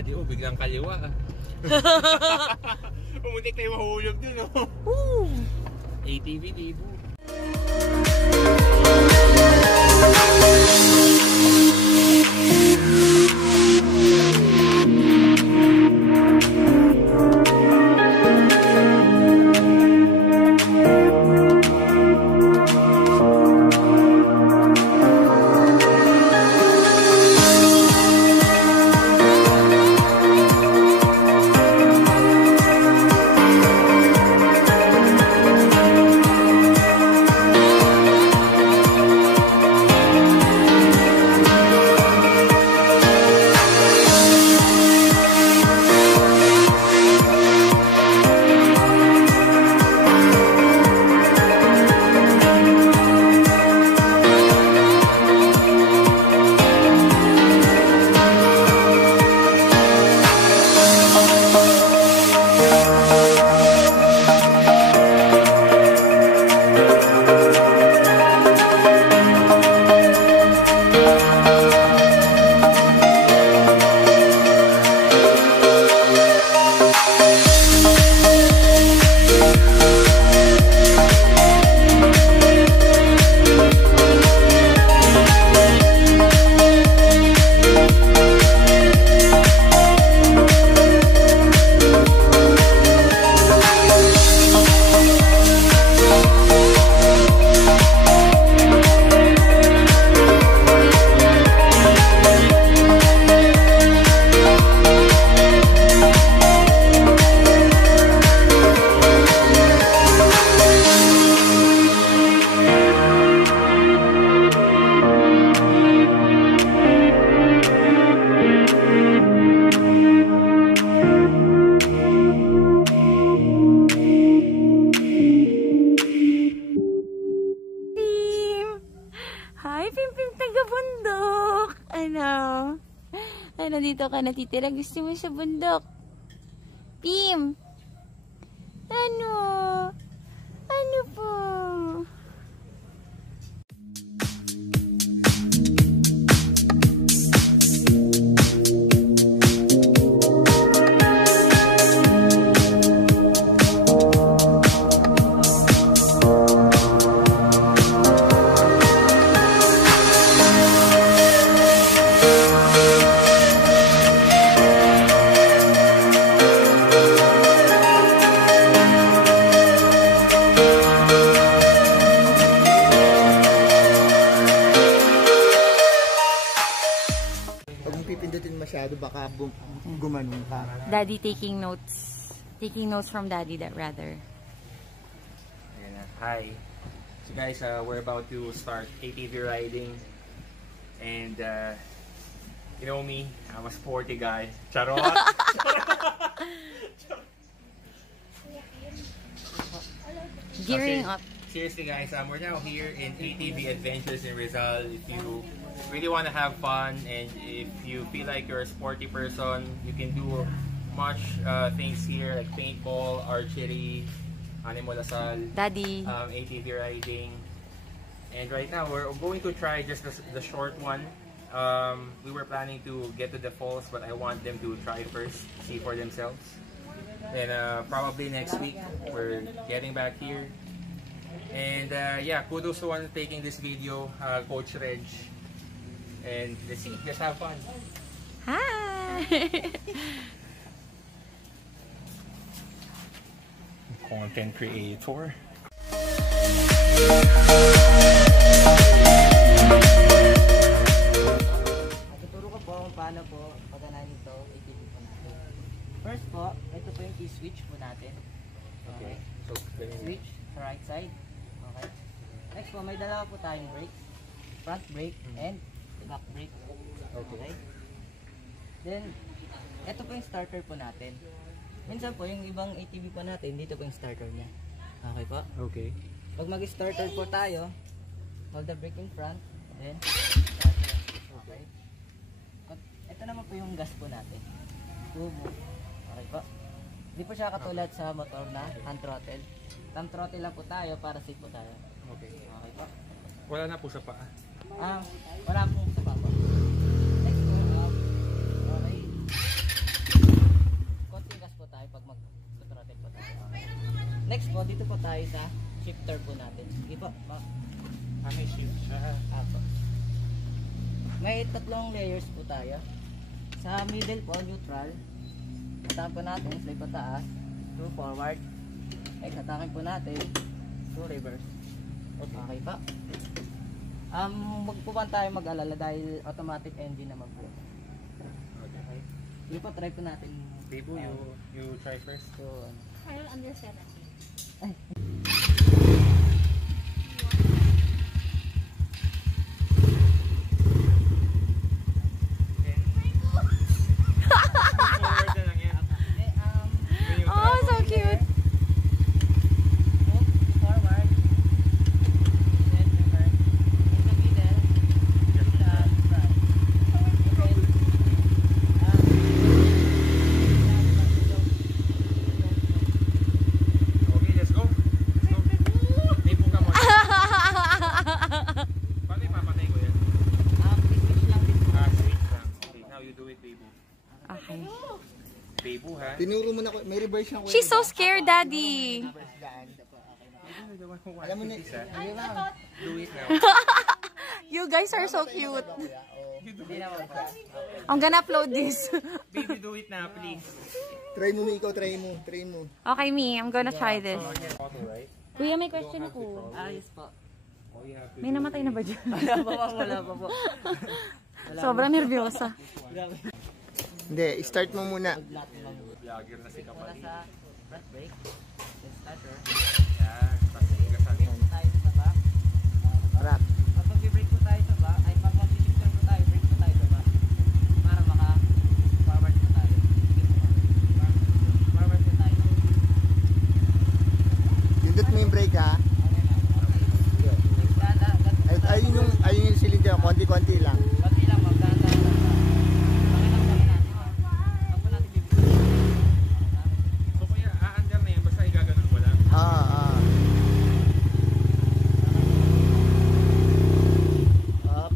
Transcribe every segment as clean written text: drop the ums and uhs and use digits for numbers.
Daddy, oh, biglang kaliwa. Pumuntik tayo mahulog dun, oh. Woo! ATV, Dibu. Dito ka natitira, gusto mo sa bundok. Pim! Ano? Ano po? Baka gumanong ka. Daddy taking notes. Taking notes from Daddy, that rather. Hi. So guys, we're about to start ATV riding. And you know me, I'm a sporty guy. Charot! Gearing up. Seriously guys, we're now here in ATV Adventures in Rizal. If you really want to have fun and if you feel like you're a sporty person, you can do much things here like paintball, archery, animal assault, Daddy, ATV riding. And right now we're going to try just the short one. We were planning to get to the falls, but I want them to try first, see for themselves. And probably next week we're getting back here. And yeah, kudos to one taking this video, Coach Reg. And let's see, just have fun. Hi! Content creator. Tuturo ko po kung paano po paganahin ito, ATV po natin. First po, ito po yung i-switch po natin. Okay. So, switch sa right side. Okay. Next po, may dalawa po tayong brakes. Front brake and back brake. Okay. Then, ito po yung starter po natin. Minsan po, yung ibang ATV po natin, dito po yung starter niya. Okay po? Okay. Pag mag-starter po tayo, hold the brake in front, then starter. Okay. Ito naman po yung gas po natin. Tubo. Okay po. Hindi po siya katulad sa motor na hand throttle. Thumb throttle lang po tayo para safe po tayo. Okay. Okay po. Wala na po sa paa. Wala po sa papa. Next po, okay. tayo sa shifter po natin. Sige po. May shift siya. Apo. May tatlong layers po tayo. Sa middle po, neutral. Hatakan po natin, slide pataas, to forward. Next, hatakin po natin, to reverse. Okay pa. Huwag po ba tayo mag-alala dahil automatic engine naman po. Okay. Sige po, try po natin. Bibo, you try first. So, Kyle under 70. ay. Forward na lang yan. Oh, so cute. Move forward. Then reverse. In the middle. Front. Okay. Okay, let's go. Bibo ka mo. Paano ipapatay ko yan? Switch lang din. Switch lang. Okay, now you do it, Bibo. Okay. Bibo, ha? Tinuro mo na, may reverse siyang She's so scared, Daddy. Alam mo na, do it now. You guys are so cute. Hindi naman po. I'm gonna upload this. Baby, do it na, please. Try mo, ikaw, try mo. Okay, me. I'm gonna try this. Auto, right? Kuya, may question ako. Ayos po. All you have to May namatay na ba dyan? Wala pa po, wala pa po. Sobrang nervyosa. Grabe. Hindi, start mo muna. vlogger na si Wala Kapatid. sa front brake. Then starter. Yan, pasiga sa akin. Brake po tayo sa back. Rock. Kapag i-brake po tayo sa back, ay pag mag-shifter po tayo, brake po tayo sa back. Para maka-forward po tayo. Sige po. Forward po tayo. Pindot mo yung brake ha. Okay na. Okay. Ayun yung cylinder, konti-konti lang. Pati lang, magdaan-daan lang. Pakita po natin. Pag po natin bibigyan. So kuya, aandar na yan, basta igaganon mo lang. Up.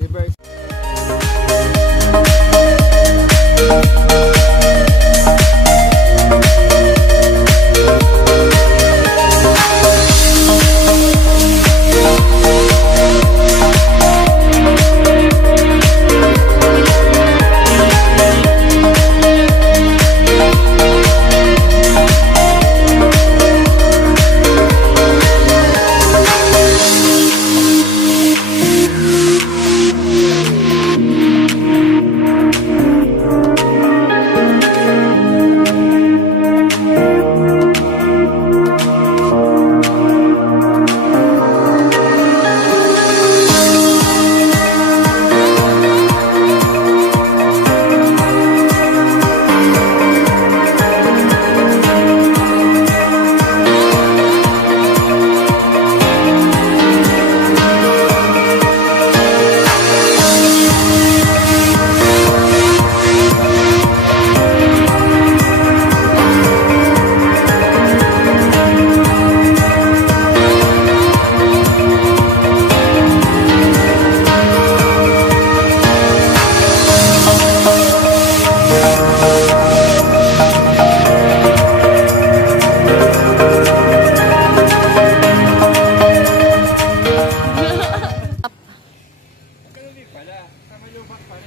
Reverse.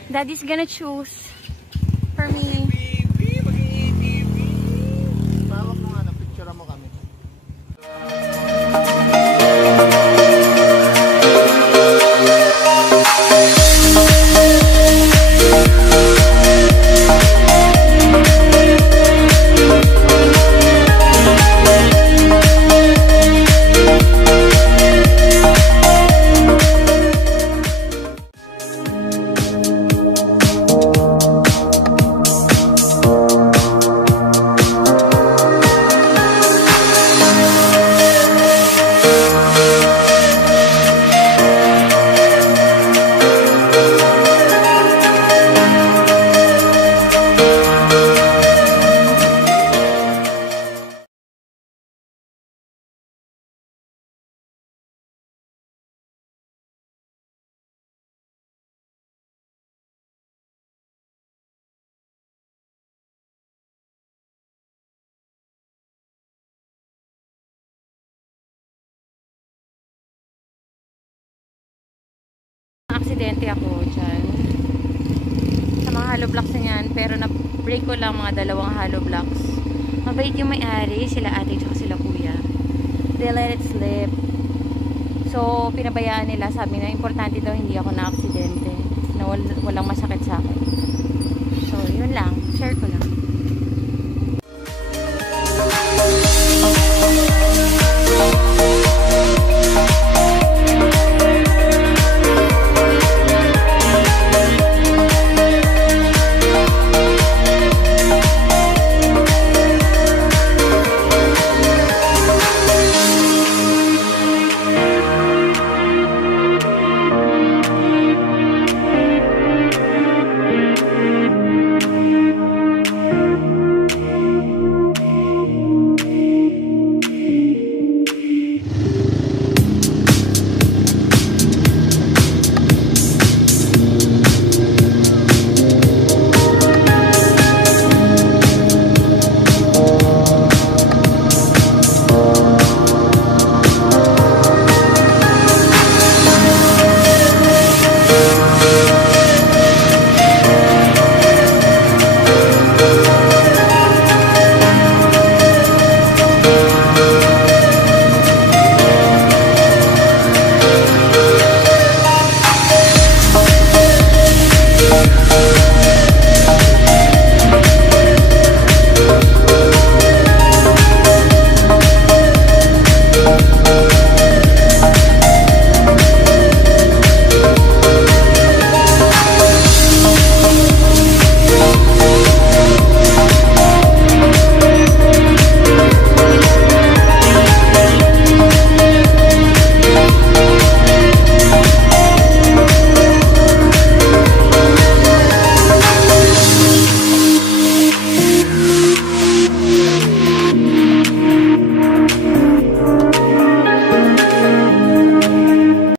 Daddy's gonna choose for me. Baby, mag-i-ATV. Pawak mo nga, picture mo kami. na-aksidente ako dyan. Sa mga hollow blocks na yan. Pero na-break ko lang mga 2 hollow blocks. Mabait yung may-ari. Sila ate tsaka sila kuya. They let it slip. So, pinabayaan nila. Sabi na, importante daw hindi ako na-aksidente. Na walang masakit sa akin. So, yun lang. Share ko lang.